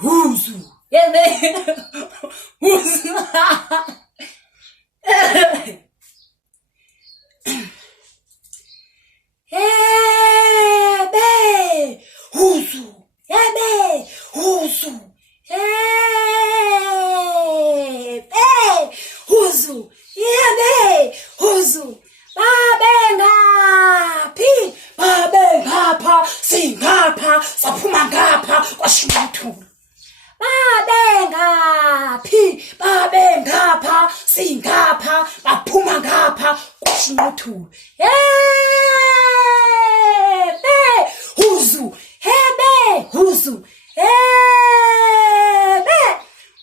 huzu. Huzu. Huzu. Huzu. Huzu. Huzu. Babengapha, singapha, saphuma ngapha, kwashinga uthuli. Babengapha, singapha, baphuma ngapha, kwashinga uthuli. Huzu, huzu,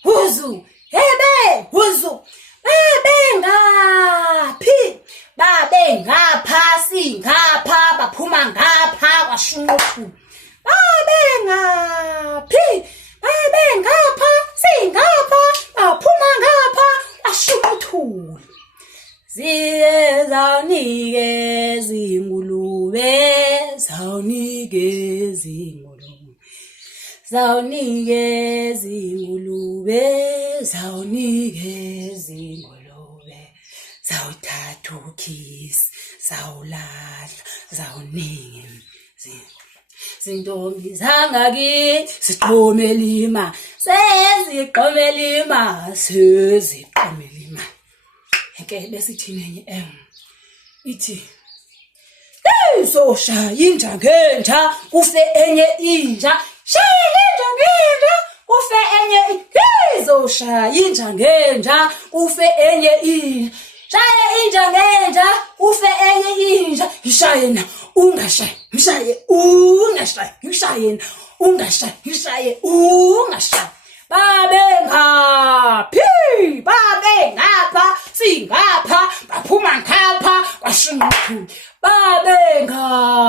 huzu, huzu. Babengapha, singapha, baphuma ngapha, kwashinga uthuli. Babengapha, singapha, baphuma ngapha, kwashinga uthuli. Zawunikeza ingulube, zawunikeza ingulube, zawunikeza ingulube, zawunikeza ingulube, zawuthatha ukhisi, zawulahla, zawunika zintombi zangakithi siqomelima, seziqomelima, seziqomelima. Ke besithini ithi soshaya inja ngenja kufe enye inja, shaya inja ngenja kufe enye izoshaya inja ngenja kufe enye inja, shaya inja ngenja kufe enye inja, ishaye na ungashaye, ishaye ungashaye, ishaye na ungashaye, ishaye ungashaye. Babengapha, singapha, baphuma ngapha, kwashinga uthuli. Babengapha.